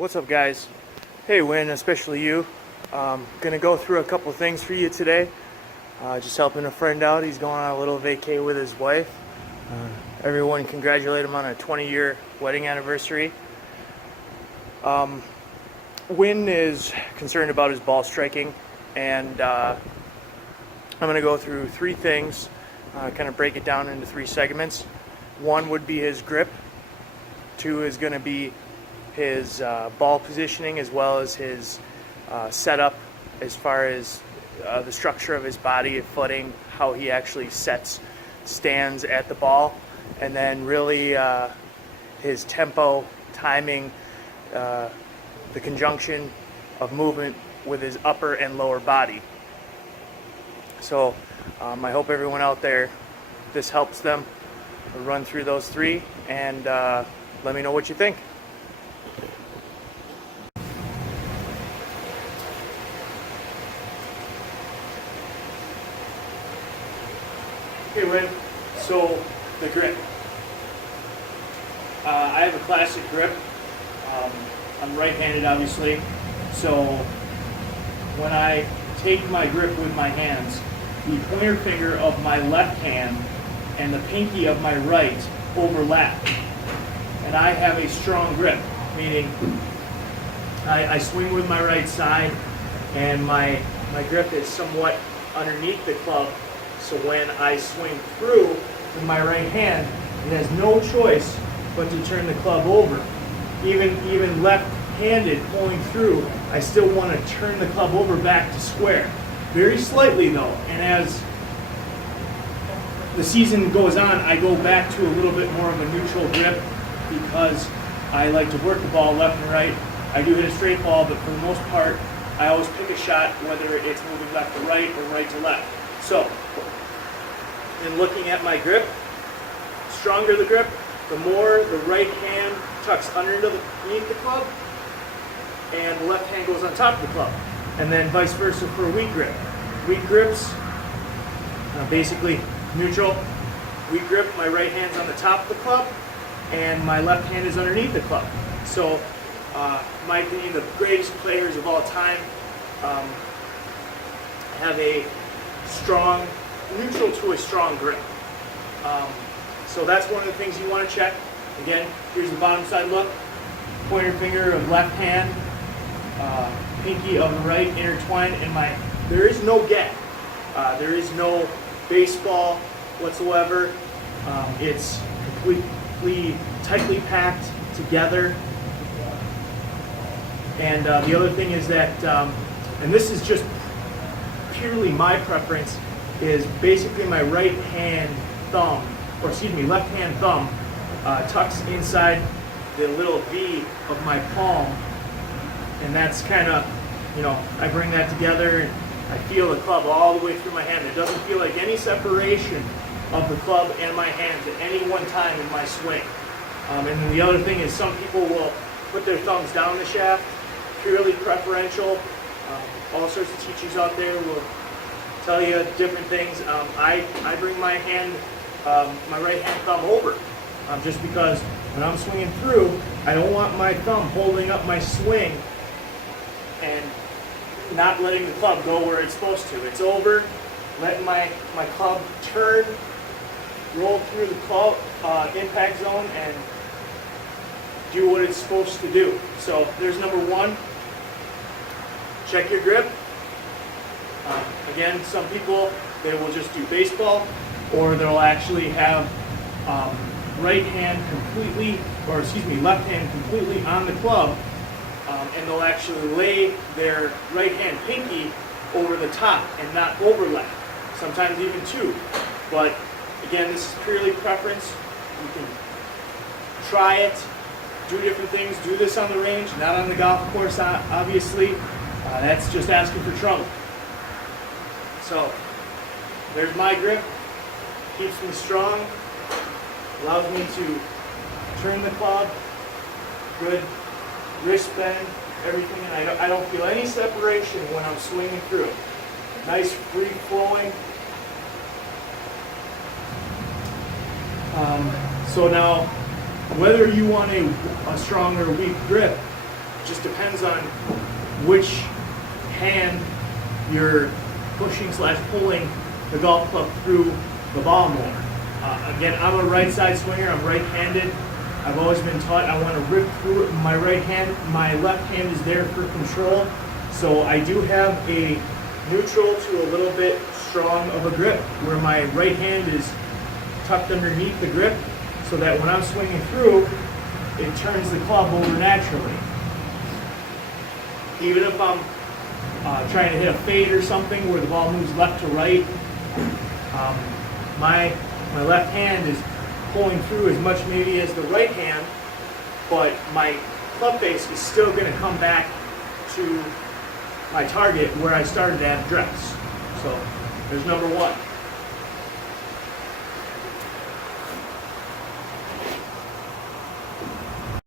What's up, guys? Hey, Wynn, especially you. Gonna go through a couple things for you today. Just helping a friend out. He's going on a little vacay with his wife. Everyone congratulate him on a 20-year wedding anniversary. Wynn is concerned about his ball striking, and I'm gonna go through three things, kind of break it down into three segments. One would be his grip. Two is gonna be his ball positioning, as well as his setup as far as the structure of his body, footing, how he actually stands at the ball, and then really his tempo, timing, the conjunction of movement with his upper and lower body. So I hope everyone out there, this helps them. We'll run through those three, and let me know what you think. Okay, Wynn, so the grip. I have a classic grip. I'm right-handed, obviously, so when I take my grip with my hands, the pointer finger of my left hand and the pinky of my right overlap, and I have a strong grip, meaning I swing with my right side, and my grip is somewhat underneath the club. So when I swing through with my right hand, it has no choice but to turn the club over. Even left-handed pulling through, I still want to turn the club over back to square. Very slightly though, and as the season goes on, I go back to a little bit more of a neutral grip because I like to work the ball left and right. I do hit a straight ball, but for the most part, I always pick a shot, whether it's moving left to right or right to left. So, in looking at my grip, stronger the grip, the more the right hand tucks underneath the club and the left hand goes on top of the club. And then vice versa for a weak grip. Weak grips, basically neutral. Weak grip, my right hand's on the top of the club and my left hand is underneath the club. So, in my opinion, the greatest players of all time have a strong, neutral to a strong grip. So that's one of the things you want to check. Again, here's the bottom side look. Pointer finger of left hand, pinky of the right intertwined, and there is no gap. There is no baseball whatsoever. It's completely tightly packed together. And the other thing is that, and this is just purely my preference, is basically my right hand thumb, or excuse me, left hand thumb tucks inside the little V of my palm, and that's kind of, I bring that together and I feel the club all the way through my hand. It doesn't feel like any separation of the club and my hands at any one time in my swing. And then the other thing is some people will put their thumbs down the shaft, purely preferential. All sorts of teachers out there will tell you different things. I bring my hand, my right hand thumb over, just because when I'm swinging through, I don't want my thumb holding up my swing and not letting the club go where it's supposed to. It's over, letting my club turn, roll through the club impact zone, and do what it's supposed to do. So there's number one. Check your grip. Again, some people, they will just do baseball, or they'll actually have left hand completely on the club, and they'll actually lay their right hand pinky over the top and not overlap, sometimes even two. But again, this is purely preference. You can try it, do different things, do this on the range, not on the golf course, obviously. That's just asking for trouble. So, there's my grip. Keeps me strong. Allows me to turn the club. Good wrist bend, everything. And I don't feel any separation when I'm swinging through. Nice free flowing. So now, whether you want a strong or weak grip, just depends on which hand you're pushing / pulling the golf club through the ball more. Again, I'm a right side swinger, I'm right-handed. I've always been taught I want to rip through it with my right hand. My left hand is there for control. So I do have a neutral to a little bit strong of a grip where my right hand is tucked underneath the grip so that when I'm swinging through, it turns the club over naturally. Even if I'm trying to hit a fade or something where the ball moves left to right, my left hand is pulling through as much maybe as the right hand, but my club face is still going to come back to my target where I started at address. So there's number one.